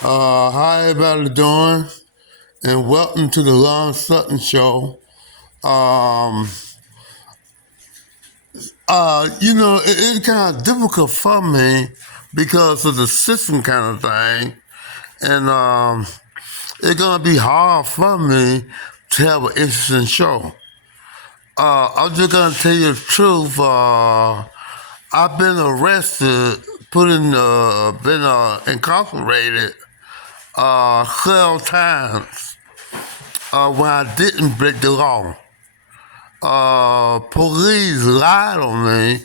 How everybody doing? And welcome to the Lon Sutton Show. Um, it's kind of difficult for me because of the system kind of thing, and it's gonna be hard for me to have an interesting show. I'm just gonna tell you the truth. I've been arrested, been incarcerated 12 times when I didn't break the law. Police lied on me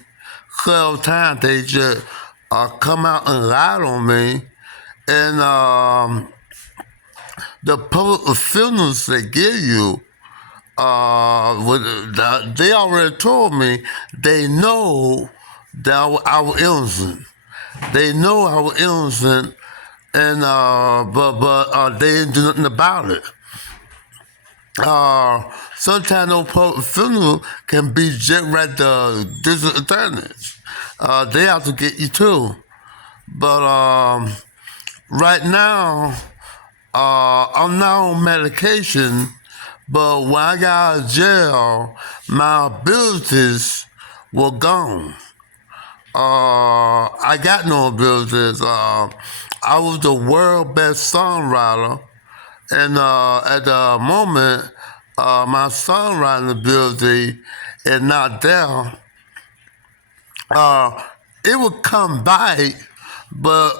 12 times. They just come out and lied on me. And the public officials they give you, they already told me they know that I was innocent. They know I was innocent, and but they didn't do nothing about it. Sometimes no public funeral can be just right the district attorneys. They have to get you too. But right now, I'm not on medication, but when I got out of jail, my abilities were gone. I got no abilities. I was the world best songwriter, and at the moment, my songwriting ability is not there. Uh, it would come by, but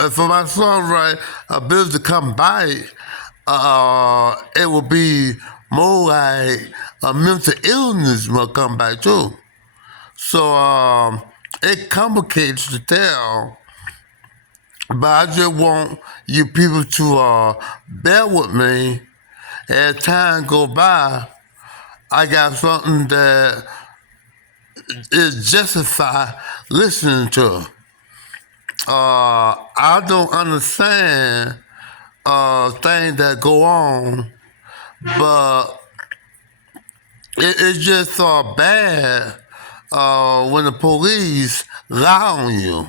if for my songwriting ability to come by, it would be more like a mental illness will come back too. So it complicates to tell, but I just want you people to bear with me. As time go by, I got something that is justified listening to. I don't understand things that go on, but it's just bad when the police lie on you.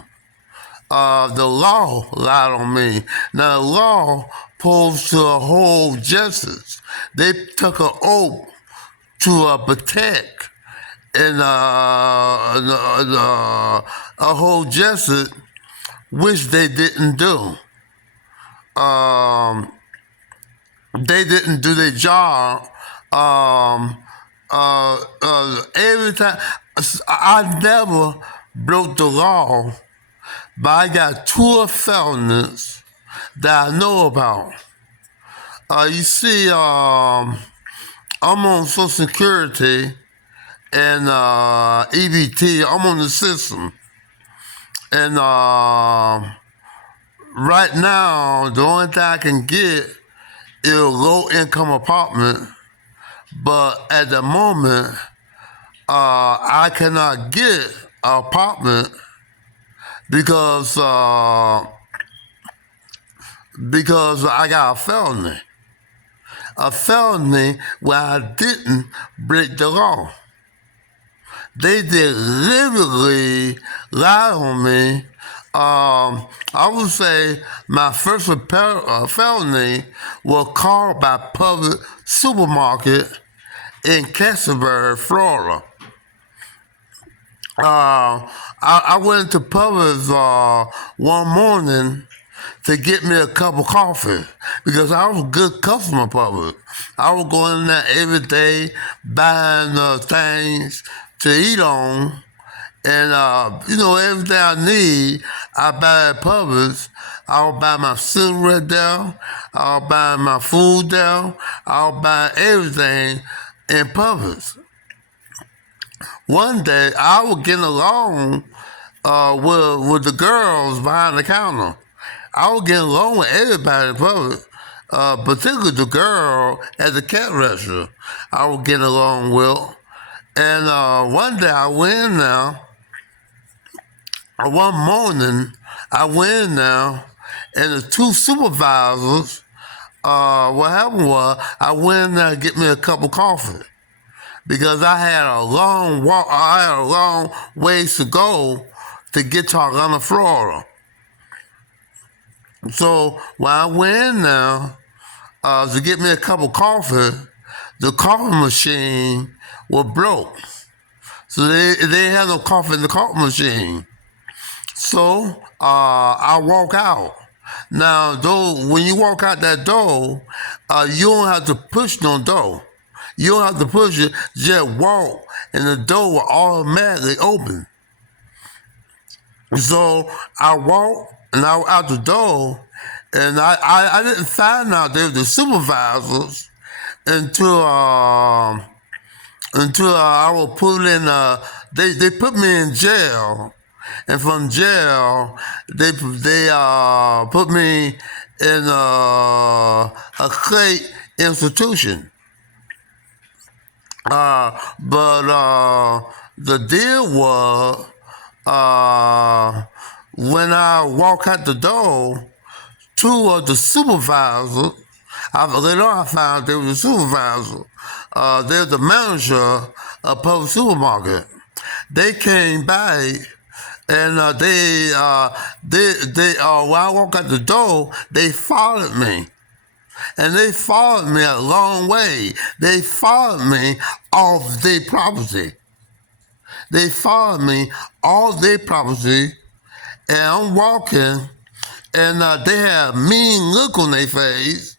The law lied on me. Now the law pulls to a whole justice. They took an oath to protect and a whole justice, which they didn't do. Um, they didn't do their job. Every time, I never broke the law, but I got two felonies that I know about. You see, I'm on Social Security and EBT. I'm on the system, and right now the only thing I can get is a low income apartment. But at the moment, I cannot get an apartment because I got a felony where I didn't break the law. They deliberately lied on me. I would say my first felony was called by public supermarket in Casselberg, Florida. I went to Publix one morning to get me a cup of coffee because I was a good customer Publix. I was going in there every day buying things to eat on, and everything I need, I buy at Publix. I'll buy my cigarette there. I'll buy my food there. I'll buy everything in Publix. One day, I was getting along with the girls behind the counter. I was getting along with everybody in public, particularly the girl at the cat restaurant. I was getting along with. And one day I went in there. One morning I went in there, and the two supervisors. What happened was I went in there to get me a cup of coffee because I had a long walk. I had a long ways to go to get to Atlanta, Florida. So when I went in now to get me a cup of coffee, the coffee machine was broke. So they didn't have no coffee in the coffee machine. So I walk out. Now, though, when you walk out that door, you don't have to push no door. You don't have to push it. Just walk, and the door will automatically open. So I walked, and I was out the door, and I didn't find out they were the supervisors until I was put in. They put me in jail, and from jail they put me in a state institution. But the deal was when I walk out the door, two of the supervisors. Later on, I found they were the supervisor. They're the manager of public supermarket. They came by and when I walked out the door, they followed me. And they followed me a long way. They followed me off their property. They followed me off their property, and I'm walking, and they had a mean look on their face.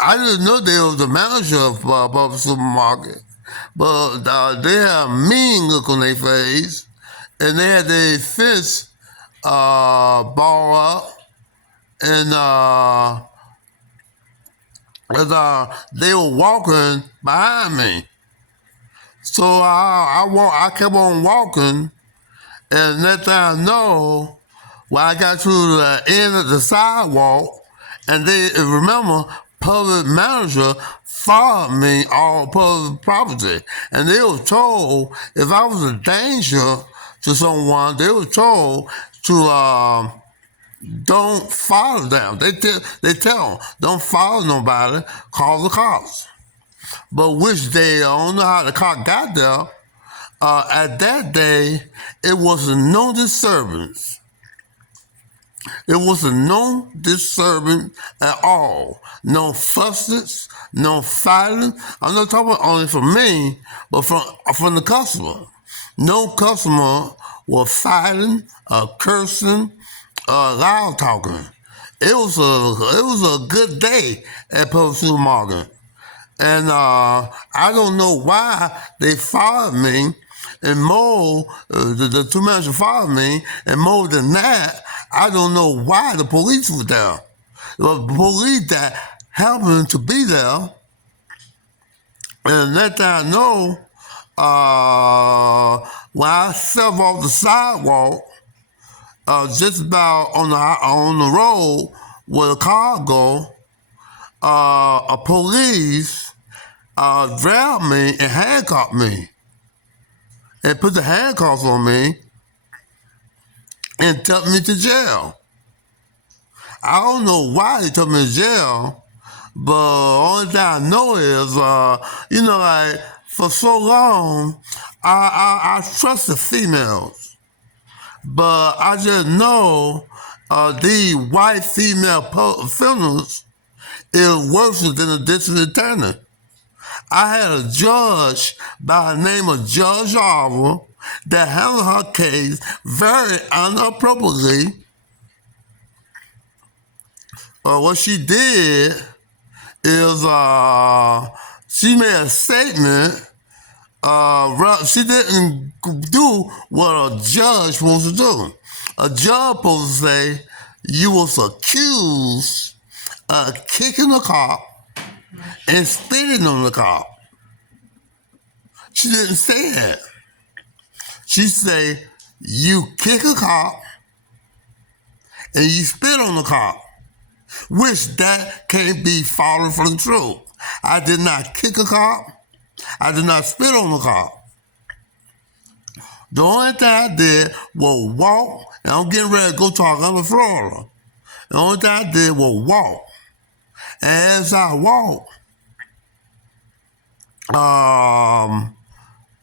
I didn't know they was the manager of public supermarket, but they had a mean look on their face, and they had their fist ball up, and they were walking behind me. So I kept on walking, and next thing I know, when I got to the end of the sidewalk, and they remember public manager followed me on public property, and they were told if I was a danger to someone, they were told to don't follow them. They tell them don't follow nobody, call the cops. But which day, I don't know how the cop got there. At that day, it was no disturbance. It was no disturbance at all. No fusses, no fighting. I'm not talking only from me, but from the customer. No customer was fighting, cursing, loud talking. It was a good day at Public Supermarket. And I don't know why they fired me, and more, the two managers fired me, and more than that, I don't know why the police were there. The police that happened to be there, and that I know, when I stepped off the sidewalk, just about on the road where the car go, a police grabbed me and handcuffed me and put the handcuffs on me and took me to jail. I don't know why they took me to jail, but only thing I know is, like for so long, I trusted females, but I just know these white female criminals is worse than a district attorney. I had a judge by the name of Judge Arver that handled her case very inappropriately. What she did is she made a statement. She didn't do what a judge supposed to do. A judge supposed to say you was accused of kicking the cop and spitting on the cop. She didn't say that. She said, you kick a cop and you spit on the cop, which that can't be farther from the truth. I did not kick a cop. I did not spit on the cop. The only thing I did was walk, and I'm getting ready to go to Orlando, Florida. The only thing I did was walk. And as I walked,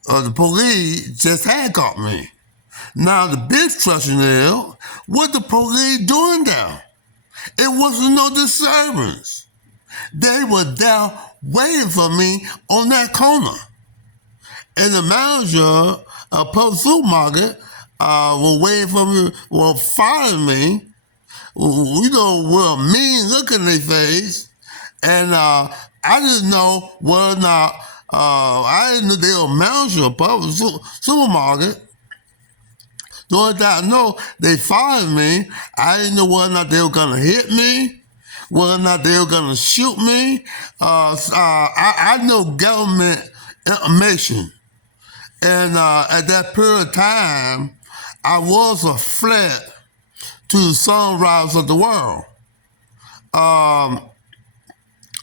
the police just handcuffed me. Now the big question is, what the police doing there? It wasn't no disturbance. They were there waiting for me on that corner. And the manager of Public Supermarket was waiting for me, was following me, with a mean look in their face. And I didn't know whether or not, I didn't know they were manager of Public Supermarket. The only thing I know, they followed me. I didn't know whether or not they were going to hit me, whether or not they were going to shoot me. I know government information. And at that period of time, I was a threat to the sunrise of the world. I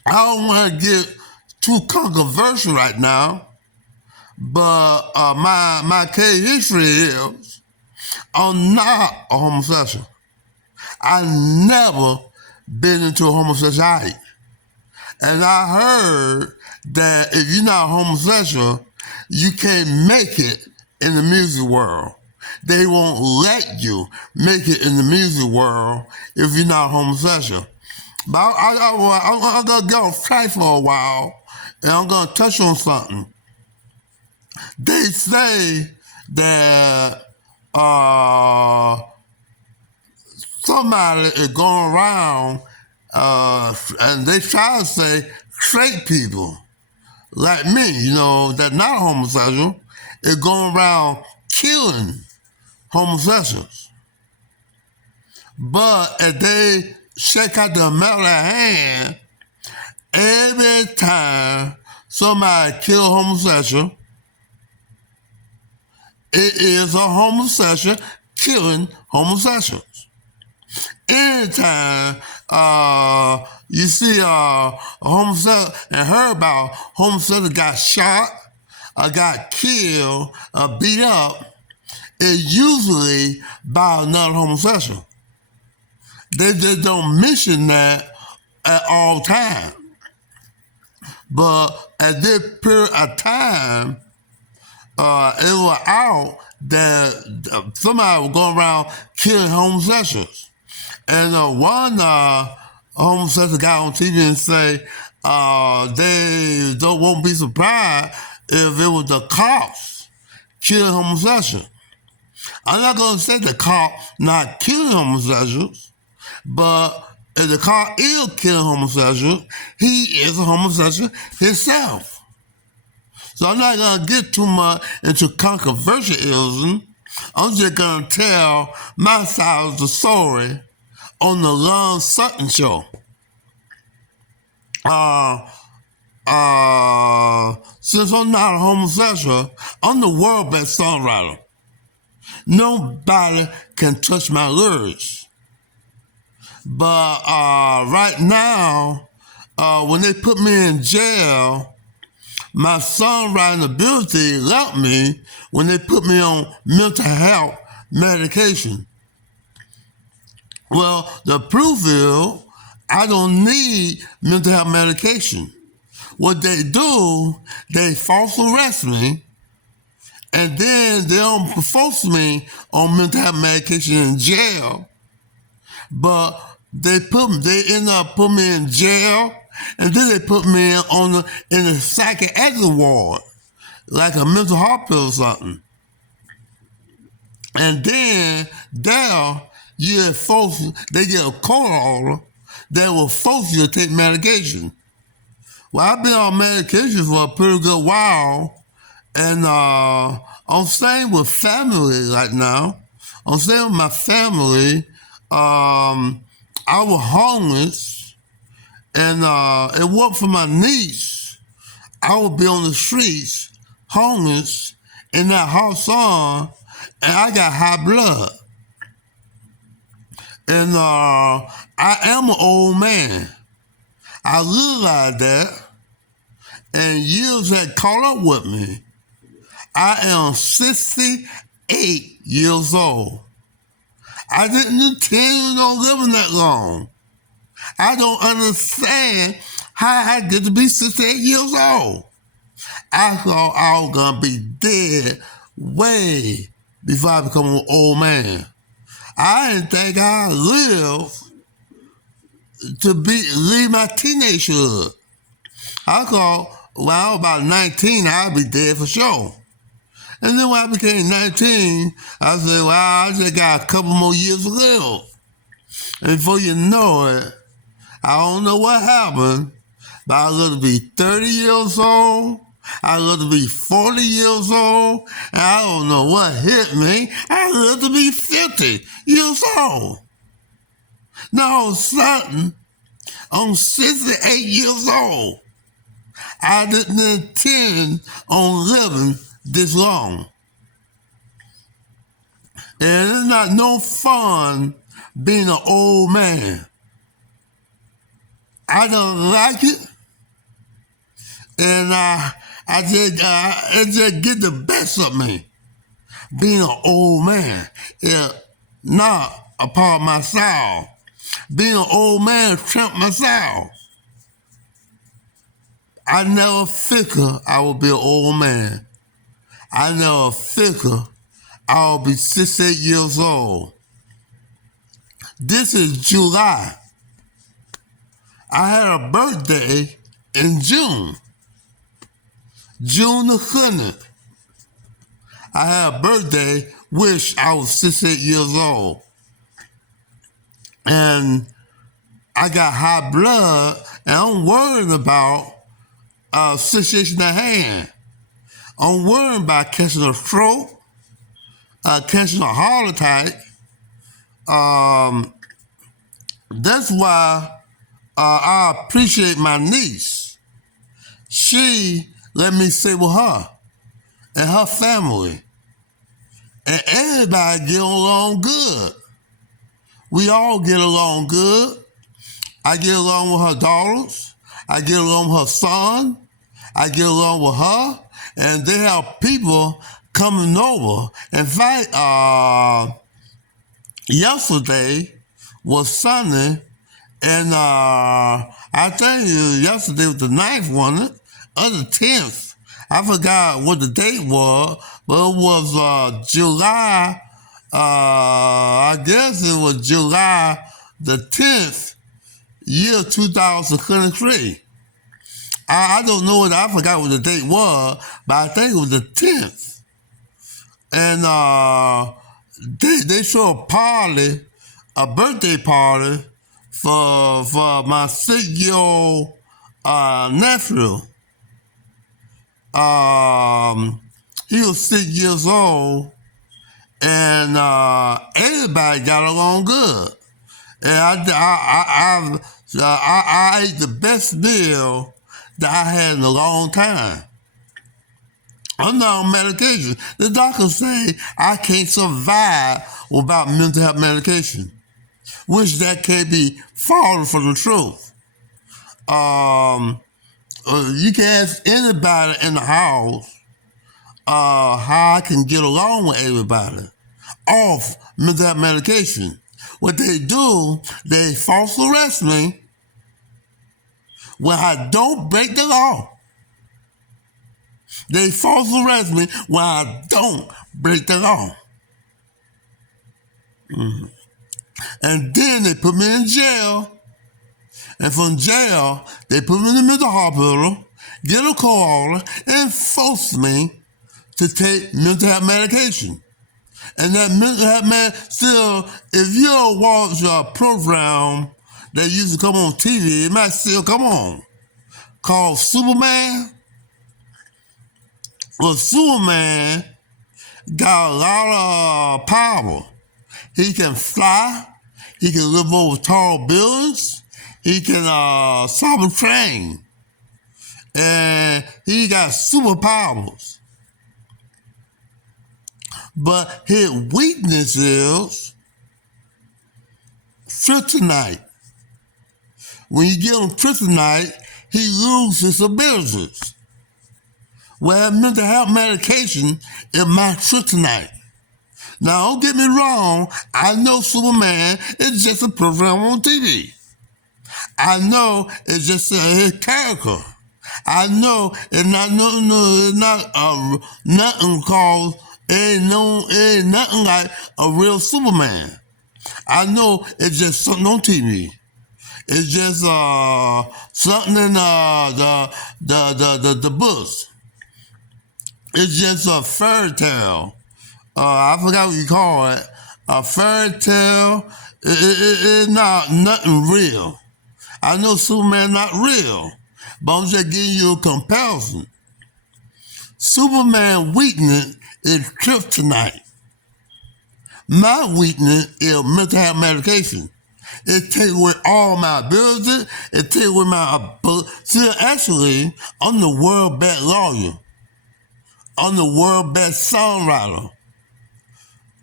don't want to get too controversial right now, but my case history is I'm not a homosexual. I never been into a homosexuality. And I heard that if you're not homosexual, you can't make it in the music world. They won't let you make it in the music world if you're not homosexual. But I'm going to get off track for a while, and I'm going to touch on something. They say that somebody is going around and they try to say straight people like me, that not homosexual, is going around killing homosexuals. But if they shake out the metal hand, every time somebody kills a homosexual, it is a homosexual killing homosexuals. Anytime you see a homosexual and heard about homosexual got shot, or got killed, or beat up, it's usually by another homosexual. They just don't mention that at all times. But at this period of time, it was out that somebody was going around killing homosexuals. And one homosexual got on TV and say they won't be surprised if it was the cops killing homosexuals. I'm not going to say the cop not killing homosexuals, but if the cop is killing homosexuals, he is a homosexual himself. So I'm not going to get too much into controversialism. I'm just going to tell my side of the story on the Lon Sutton Show. Since I'm not a homosexual, I'm the world best songwriter. Nobody can touch my lyrics. But right now, when they put me in jail, my songwriting ability left me when they put me on mental health medication. Well, the proof is I don't need mental health medication. What they do, they false arrest me, and then they don't force me on mental health medication in jail, but they end up putting me in jail, and then they put me in a psychiatric ward, like a mental hospital or something. And then there, they get a court order that will force you to take medication. Well, I've been on medication for a pretty good while, and I'm staying with family right now. I'm staying with my family. I was homeless, and it worked for my niece. I would be on the streets, homeless, in that hot sun, and I got high blood. And I am an old man. I realized that, and years had caught up with me. I am 68 years old. I didn't intend on living that long. I don't understand how I get to be 68 years old. I thought I was going to be dead way before I become an old man. I didn't think I'd live to leave my teenagehood. I thought when I was about 19, I'd be dead for sure. And then when I became 19, I said, well, I just got a couple more years to live. And before you know it, I don't know what happened, but I was to be 30 years old. I was to be 40 years old. And I don't know what hit me. I was to be 50 years old. Now all of a sudden, I'm 68 years old. I didn't intend on living this long. And it's not no fun being an old man. I don't like it. And it just get the best of me. Being an old man is not a part of my style. Being an old man trumped my style. I never figured I would be an old man. I never figured I'll be 68 years old. This is July. I had a birthday in June. June the 100th. I had a birthday, wish I was 68 years old. And I got high blood, and I'm worried about situation at hand. I'm worried about catching a stroke, catching a heart attack. That's why I appreciate my niece. She let me stay with her and her family. And everybody get along good. We all get along good. I get along with her daughters. I get along with her son. I get along with her. And they have people coming over. In fact, yesterday was Sunday, and I think yesterday was the 9th, wasn't it? Or the 10th. I forgot what the date was, but it was July, I guess it was July the 10th, year 2023. I don't know I forgot what the date was, but I think it was the 10th. And they threw a party, a birthday party for my 6-year-old nephew. He was 6 years old, and everybody got along good. And I ate the best meal that I had in a long time. I'm not on medication. The doctors say I can't survive without mental health medication, which that can be farther from the truth. You can ask anybody in the house how I can get along with everybody off mental health medication. What they do, they false arrest me when I don't break the law. They false arrest me when I don't break the law. Mm-hmm. And then they put me in jail. And from jail, they put me in the mental hospital, get a call order, and force me to take mental health medication. And that mental health still, if you watch a program that used to come on TV, it might still come on, called Superman. Well, Superman got a lot of power. He can fly. He can live over tall buildings. He can solve a train. And he got superpowers. But his weakness is kryptonite. When you give him kryptonite, he loses his abilities. Well, mental health medication is my kryptonite. Now, don't get me wrong. I know Superman is just a program on TV. I know it's just his character. I know it's nothing called, ain't nothing like a real Superman. I know it's just something on TV. It's just something in the books. It's just a fairy tale. I forgot what you call it. A fairy tale. It's not nothing real. I know Superman not real, but I'm just giving you a comparison. Superman weakness is kryptonite. My weakness is mental health medication. It takes away all my ability. It takes away my ability. See, actually, I'm the world best lawyer. I'm the world best songwriter.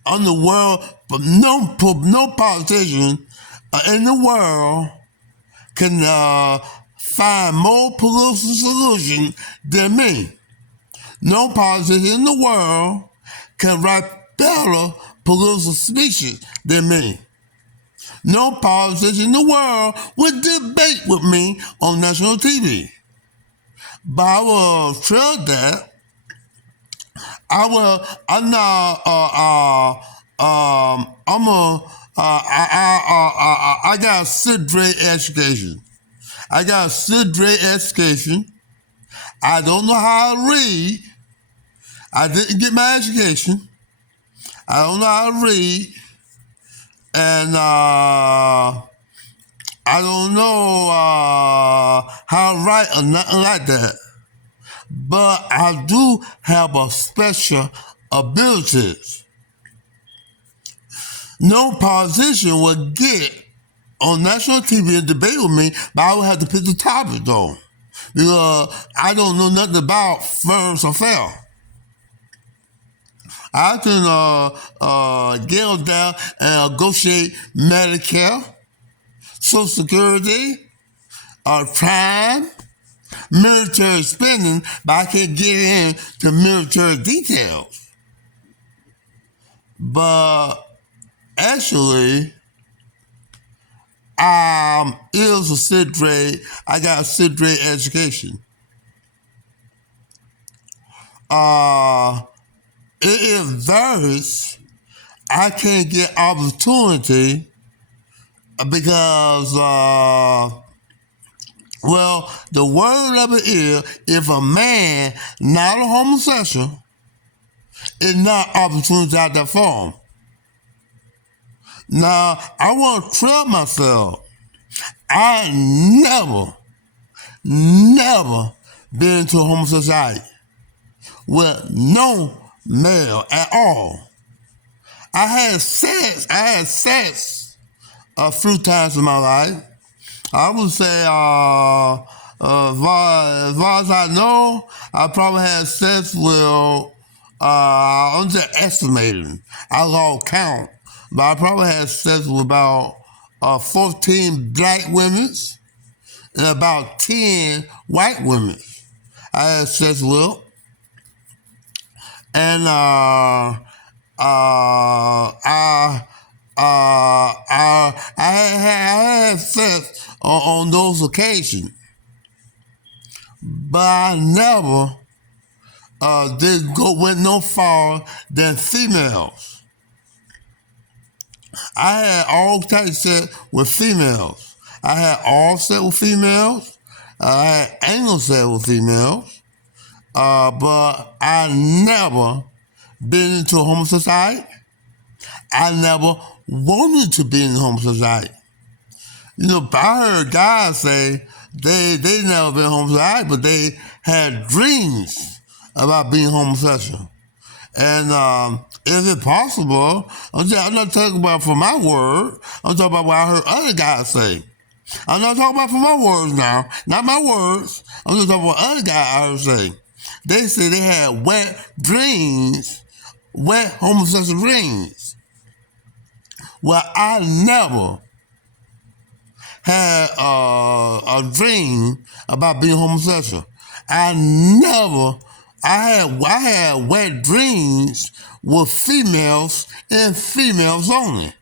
I'm the world, but no politician in the world can find more political solution than me. No politician in the world can write better political speeches than me. No politician in the world would debate with me on national TV. But I will tell that I got a sixth grade education. I got a sixth grade education. I don't know how to read. I didn't get my education. I don't know how to read. And I don't know how to write or nothing like that. But I do have a special abilities. No politician would get on national TV and debate with me, but I would have to pick the topic though. Because I don't know nothing about firms or fair. I can get down and negotiate Medicare, Social Security, crime, military spending, but I can't get into military details. But actually, it was a sixth grade. I got a sixth grade education. It varies. I can't get opportunity because, the word of it is, if a man not a homosexual, it's not opportunity out there for him. Now, I want to tell myself, I never been into homosexuality with no male at all. I had sex a few times in my life. I would say, as far as I know, I probably had sex with, I'm just estimating. I lost count. But I probably had sex with about 14 black women and about 10 white women I had sex with. And I had sex on those occasions, but I never went no far than females. I had all types of sex with females. I had all sex with females. I had anal sex with females. But I never been into homosexuality. I never wanted to be in homosexuality. You know, I heard guys say they never been homosexual, but they had dreams about being homosexual. And is it possible? I'm not talking about from my word. I'm talking about what I heard other guys say. I'm not talking about from my words now, not my words. I'm just talking about what other guys I heard say. They say they had wet dreams, wet homosexual dreams. Well, I never had a dream about being homosexual. I had wet dreams with females and females only.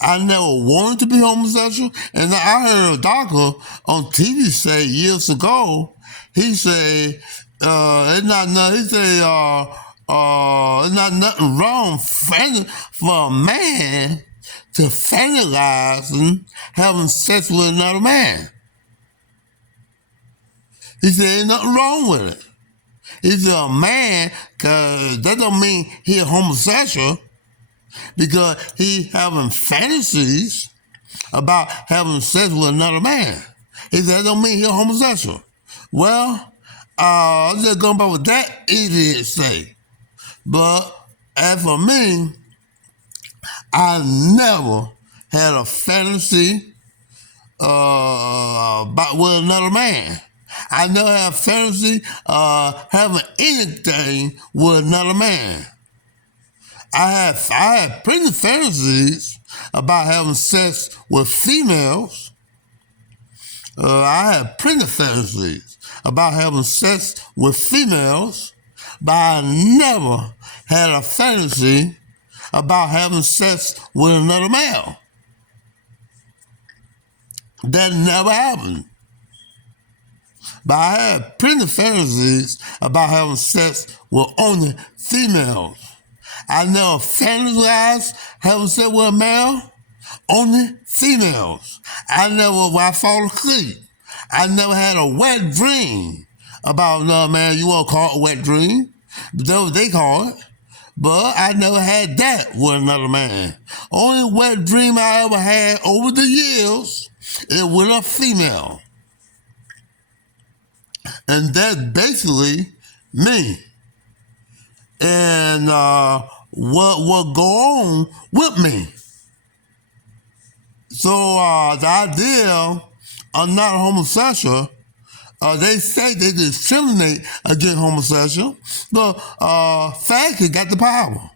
I never wanted to be homosexual, and I heard a doctor on TV say years ago. He said, "It's not nothing." He said, "It's not nothing wrong for a man to fantasizing having sex with another man. He said, ain't nothing wrong with it. He said, a man, because that don't mean he a homosexual, because he having fantasies about having sex with another man. He said, that don't mean he a homosexual. Well, I'm just going by what that idiot say. But as for me, I never had a fantasy about with another man. I never had a fantasy having anything with another man. I had plenty of fantasies about having sex with females. I had plenty of fantasies about having sex with females, but I never had a fantasy about having sex with another male. That never happened. But I had plenty of fantasies about having sex with only females. I never fantasized having sex with a male, only females. I never, when I fall asleep, I never had a wet dream about another man. You want to call it a wet dream? That's what they call it. But I never had that with another man. Only wet dream I ever had over the years is with a female. And that's basically me. And what go on with me. So the idea I'm not a homosexual, they say they discriminate against homosexual, but faggot got the power.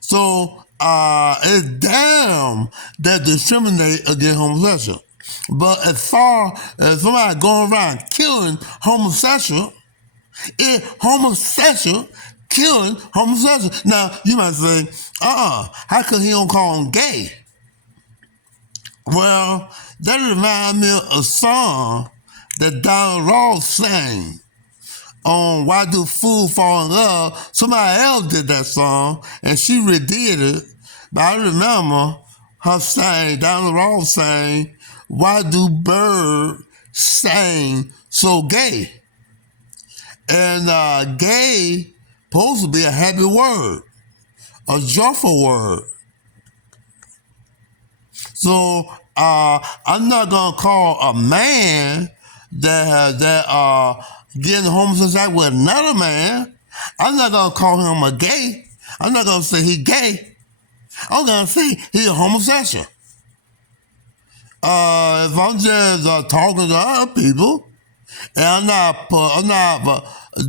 So it's damn that discriminate against homosexual. But as far as somebody going around killing homosexual, it's homosexual killing homosexual. Now, you might say, how come he don't call him gay? Well, that reminds me of a song that Donald Ross sang on Why Do Fools Fall in Love. Somebody else did that song, and she redid it. But I remember her saying, Donald Ross saying, why do birds sing so gay? And gay supposed to be a happy word, a joyful word. So I'm not gonna call a man that getting homosexual with another man. I'm not gonna call him a gay. I'm not gonna say he gay. I'm gonna say he a homosexual. If I'm just talking to other people and I'm not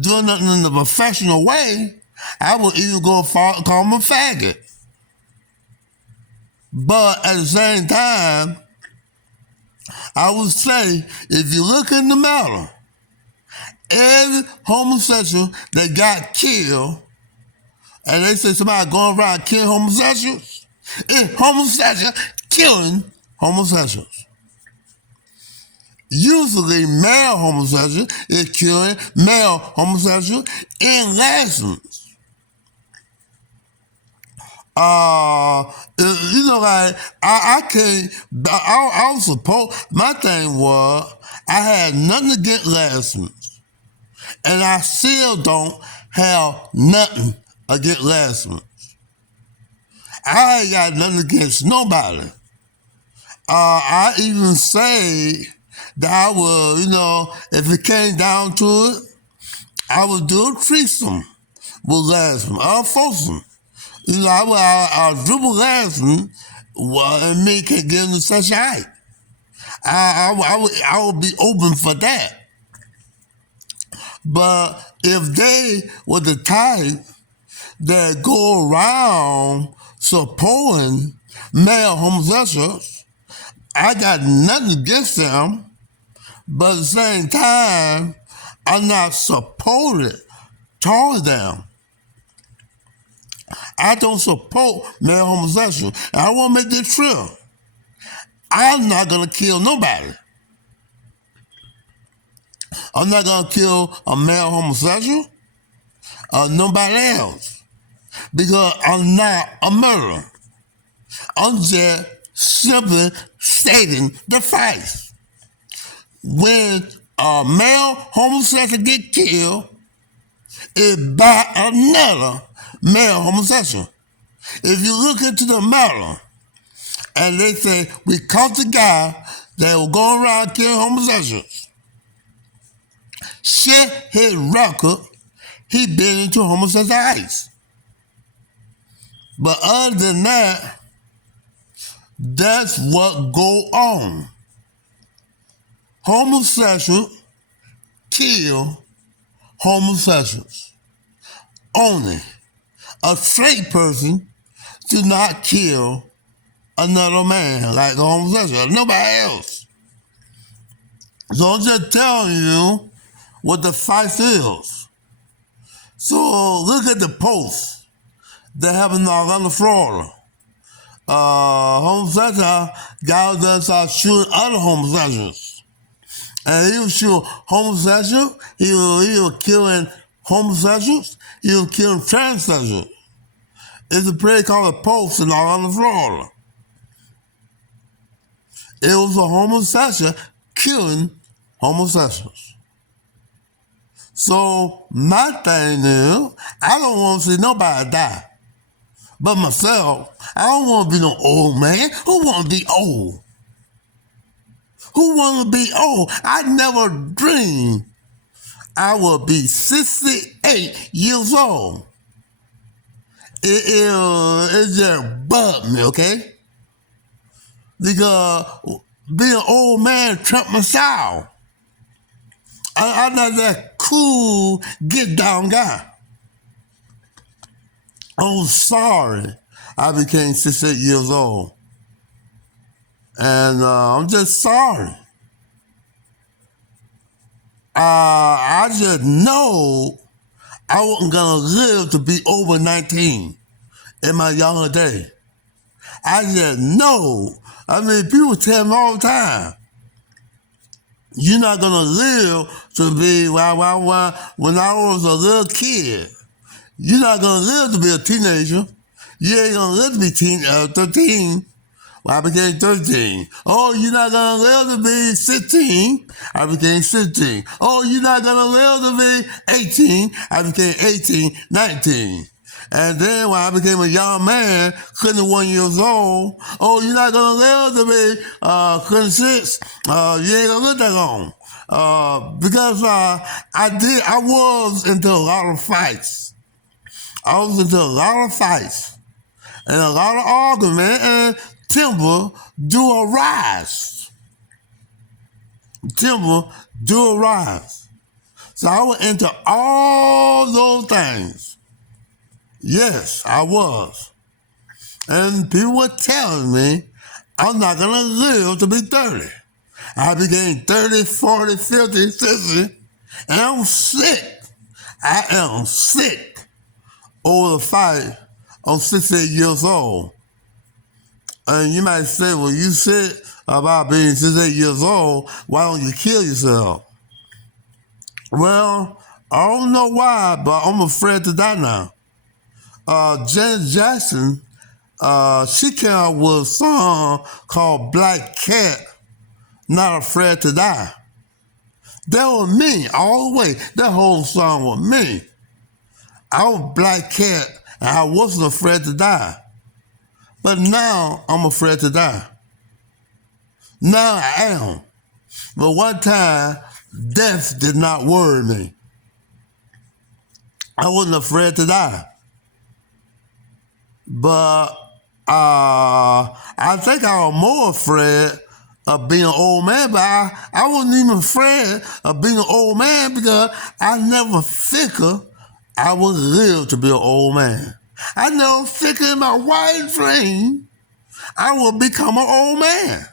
doing nothing in a professional way, I would even go call him a faggot. But at the same time, I would say, if you look in the matter, every homosexual that got killed, and they say somebody going around killing homosexuals, it's homosexual killing homosexuals. Usually male homosexual is killing male homosexual in lessons. Like I can't. I was supposed. My thing was I had nothing against lessons, and I still don't have nothing against lessons. I ain't got nothing against nobody. I even say that I would, if it came down to it, I would do a threesome with lessons. I'll force them. I'll dribble Lansman, and me can get into such a height. I would be open for that. But if they were the type that go around supporting male homosexuals, I got nothing against them, but at the same time, I'm not supported towards them. I don't support male homosexual. And I want to make this clear. I'm not going to kill nobody. I'm not going to kill a male homosexual or nobody else because I'm not a murderer. I'm just simply stating the facts. When a male homosexual get killed, it's by another male homosexual. If you look into the matter, and they say, we caught the guy that was going around killing homosexuals. Shit his record, he been into homosexual acts. But other than that, that's what go on. Homosexuals kill homosexuals. Only a straight person do not kill another man like a homosexual. Nobody else. So I'm just telling you what the fact is. So look at the post that happened in Orlando, Florida. Homosexual guys that started shooting other homosexuals. And he was shooting homosexuals, he was killing homosexuals, he was killing transsexuals. It's a place called a post in Orlando, Florida. It was a homosexual killing homosexuals. So my thing is, I don't want to see nobody die. But myself, I don't want to be no old man. Who want to be old? Who want to be old? I never dreamed I would be 68 years old. It just bugged me, okay? Because being an old man trapped my style. I'm not that cool, get down guy. I'm sorry I became 68 years old. And I'm just sorry. I just know I wasn't gonna live to be over 19 in my younger day. I just know. I mean, people tell me all the time, you're not gonna live to be, when I was a little kid, you're not gonna live to be a teenager. You ain't gonna live to be 13. Well, I became 13. Oh, you're not gonna live to be 16. I became 16. Oh, you're not gonna live to be 18. I became 18, 19. And then when I became a young man, 21 years old, oh, you're not gonna live to be 26. You ain't gonna live that long. Because I was into a lot of fights. I was into a lot of fights and a lot of argument, and timber do arise. Timber do arise. So I was into all those things. Yes, I was. And people were telling me I'm not going to live to be 30. I became 30, 40, 50, 60, and I'm sick. I am sick over the fight. I'm 68 years old. And you might say, well, you said about being 68 years old, why don't you kill yourself? Well, I don't know why, but I'm afraid to die now. Janet Jackson, she came out with a song called Black Cat, Not Afraid to Die. That was me all the way. That whole song was me. I was Black Cat, and I wasn't afraid to die. But now I'm afraid to die. Now I am. But one time, death did not worry me. I wasn't afraid to die. But I think I was more afraid of being an old man, but I wasn't even afraid of being an old man because I never figured I would live to be an old man. I never figured in my wildest dream I would become an old man.